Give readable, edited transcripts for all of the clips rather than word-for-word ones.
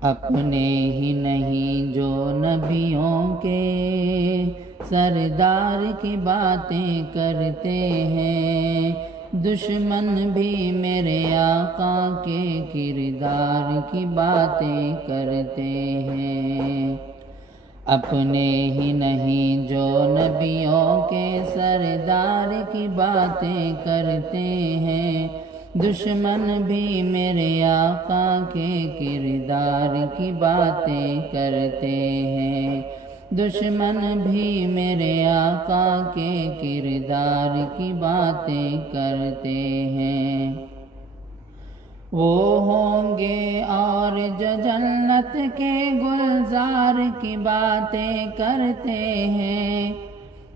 اپنے ہی نہیں جو نبیوں کے سردار کی باتیں کرتے ہیں، دشمن بھی میرے آقا کے کردار کی باتیں کرتے ہیں۔ اپنے ہی نہیں جو نبیوں کے سردار کی باتیں کرتے ہیں، دشمن بھی میرے آقا کے کردار کی باتیں کرتے ہیں، دشمن بھی میرے آقا کے کردار کی باتیں کرتے ہیں۔ وہ ہوں گے اور جو جنت کے گلزار کی باتیں کرتے ہیں،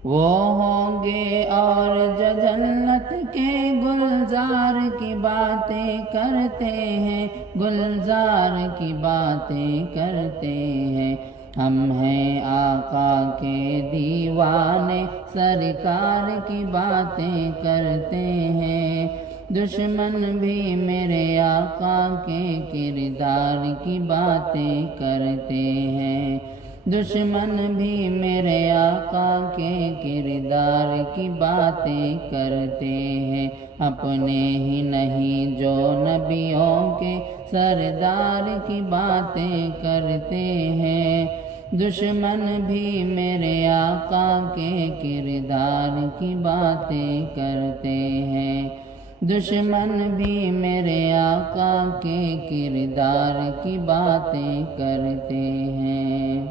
وہ ہوں گے اور جو جنت کے گلزار کی باتیں کرتے ہیں، گلزار کی باتیں کرتے ہیں۔ ہم ہیں آقا کے دیوانے، سرکار کی باتیں کرتے ہیں، دشمن بھی میرے آقا کے کردار کی باتیں کرتے ہیں، دشمن بھی میرے آقا کے کردار کی باتیں کرتے ہیں۔ اپنے ہی نہیں جو نبیوں کے سردار کی باتیں کرتے ہیں، دشمن بھی میرے آقا کے کردار کی باتیں کرتے ہیں، دشمن بھی میرے آقا کے کردار کی باتیں کرتے ہیں۔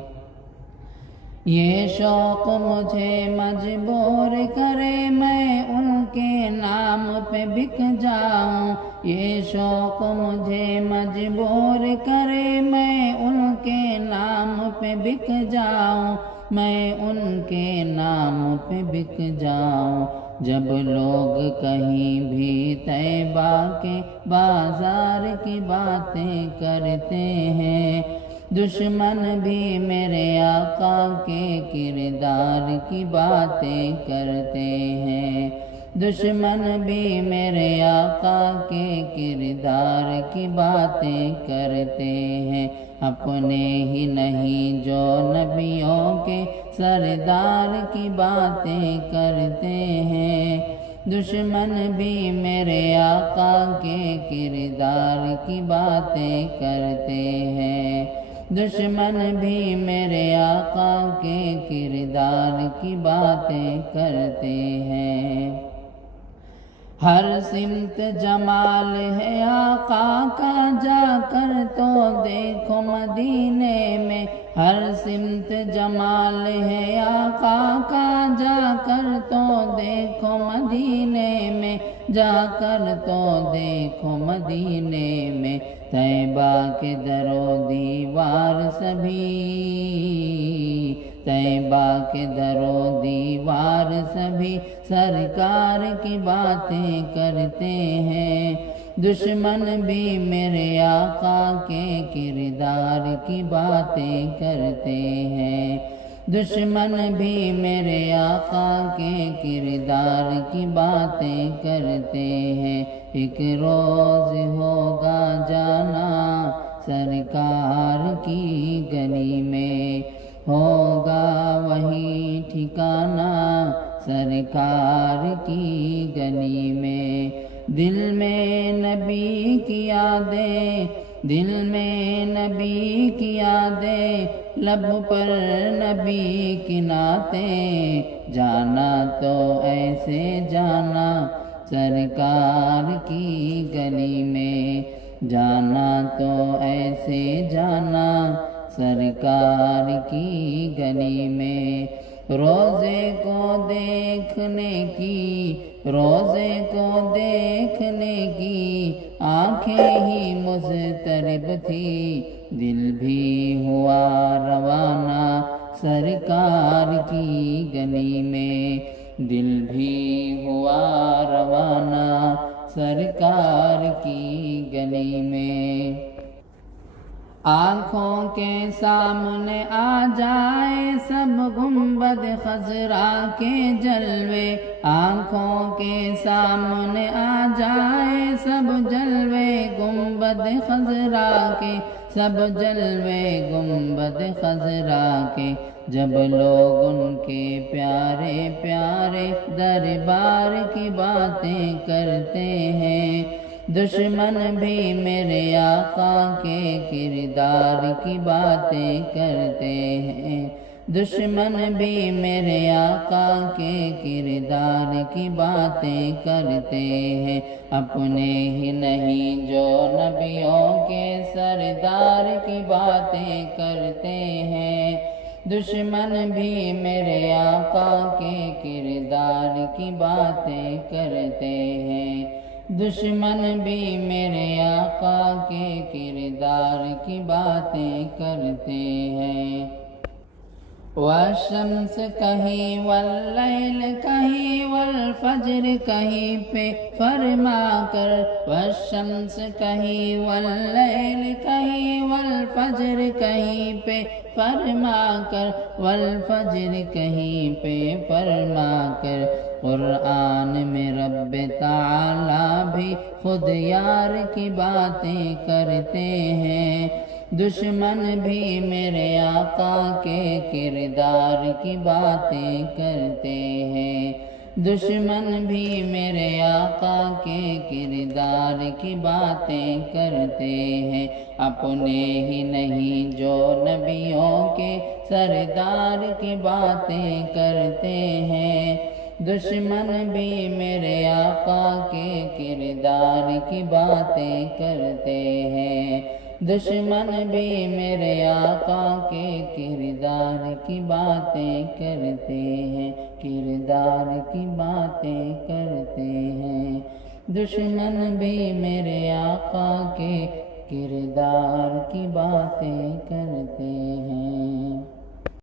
یہ شوق مجھے مجبور کرے میں ان کے نام پہ بک جاؤں، یہ شوق مجھے مجبور کرے میں ان کے نام پہ بک جاؤں، میں ان کے نام پہ بک جاؤں۔ جب لوگ کہیں بھی طیبہ کے بازار کی باتیں کرتے ہیں، دشمن بھی میرے آقا کے کردار کی باتیں کرتے ہیں، دشمن بھی میرے آقا کے کردار کی باتیں کرتے ہیں۔ اپنے ہی نہیں جو نبیوں کے سردار کی باتیں کرتے ہیں، دشمن بھی میرے آقا کے کردار کی باتیں کرتے ہیں، دشمن بھی میرے آقا کے کردار کی باتیں کرتے ہیں۔ ہر سمت جمال ہے آقا کا، جا کر تو دیکھو مدینے میں، ہر سمت جمال ہے آقا کا، جا کر تو دیکھو مدینے میں، جا کر تو دیکھو مدینے میں۔ طیبہ کے در و دیوار سبھی، طیبہ کے در و دیوار سبھی سرکار کی باتیں کرتے ہیں، دشمن بھی میرے آقا کے کردار کی باتیں کرتے ہیں، دشمن بھی میرے آقا کے کردار کی باتیں کرتے ہیں۔ ایک روز ہوگا جانا سرکار کی گلی میں، ہوگا وہی ٹھکانہ سرکار کی گلی میں۔ دل میں نبی کی یادیں، دل میں نبی کی یادیں، لب پر نبی کی نعتیں، جانا تو ایسے جانا سرکار کی گلی میں، جانا تو ایسے جانا سرکار کی گلی میں۔ روزے کو دیکھنے کی، روزے کو دیکھنے کی آنکھیں ہی مضطرب تھی، دل بھی ہوا روانہ سرکار کی گلی میں، دل بھی ہوا روانہ سرکار کی گلی میں۔ آنکھوں کے سامنے آ جائے سب گنبد خضرا کے جلوے، آنکھوں کے سامنے آ جائے سب جلوے گنبد خضرا کے، سب جلوے گنبد خضرا کے، جب لوگ ان کے پیارے پیارے دربار کی باتیں کرتے ہیں، دشمن بھی میرے آقا کے کردار کی باتیں کرتے ہیں، دشمن بھی میرے آقا کے کردار کی باتیں کرتے ہیں، اپنے ہی نہیں جو نبیوں کے سردار کی باتیں کرتے ہیں، دشمن بھی میرے آقا کے کردار کی باتیں کرتے ہیں، دشمن بھی میرے آقا کے کردار کی باتیں کرتے ہیں۔ والشمس کہیں واللیل کہیں والفجر کہیں پہ فرما کر، والشمس کہیں واللیل کہیں والفجر کہیں پہ فرما کر، والفجر کہیں پہ فرما کر، قرآن میں رب تعالی بھی خود یار کی باتیں کرتے ہیں، دشمن بھی میرے آقا کے کردار کی باتیں کرتے ہیں، دشمن بھی میرے آقا کے کردار کی باتیں کرتے ہیں، اپنے ہی نہیں جو نبیوں کے سردار کی باتیں کرتے ہیں، دشمن بھی میرے آقا کے کردار کی باتیں کرتے ہیں، دشمن بھی میرے آقا کے کردار کی باتیں کرتے ہیں، کردار کی باتیں کرتے ہیں، دشمن بھی میرے آقا کے کردار کی باتیں کرتے ہیں۔